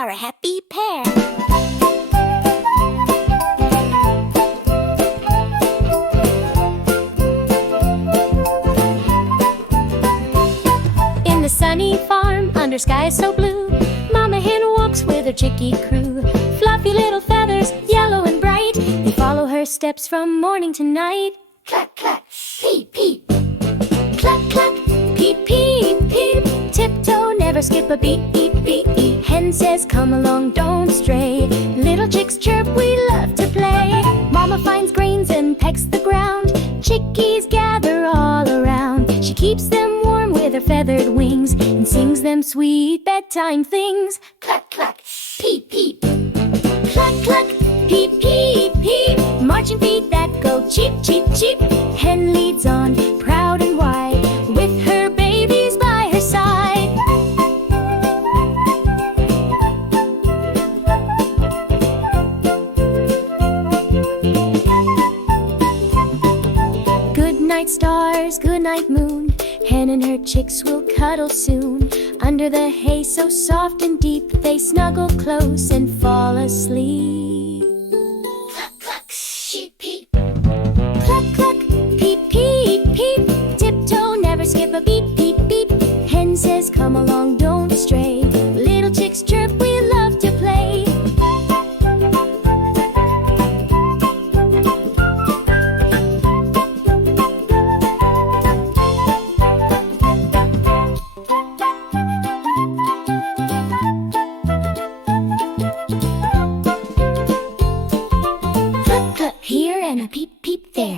are a happy pair. In the sunny farm, under skies so blue, Mama hen walks with her chickie crew. Fluffy little feathers, yellow and bright, they follow her steps from morning to night. Cluck, cluck, peep, peep. Cluck, cluck, peep, peep, peep. Tiptoe, never skip a beat, beep, beep, beep. Hen says, come along, don't stray. Little chicks chirp, we love to play. Mama finds grains and pecks the ground. Chickies gather all around. She keeps them warm with her feathered wings and sings them sweet bedtime things. Cluck, cluck, peep, peep. Cluck, cluck, peep, peep, peep. Marching feet that go cheep, cheep, cheep. Hen leads on, proud and wide, with her babies by her side. Good night, stars, good night, moon. Hen and her chicks will cuddle soon. Under the hay so soft and deep, they snuggle close and fall asleep. Cluck, cluck, sheep, peep. Cluck, cluck, peep, peep, peep. Tiptoe, never skip a beat, beep, beep. Hen says, come along, don't stray. Little chicks chirp, we love to play. Cluck, cluck, here and a peep, peep there.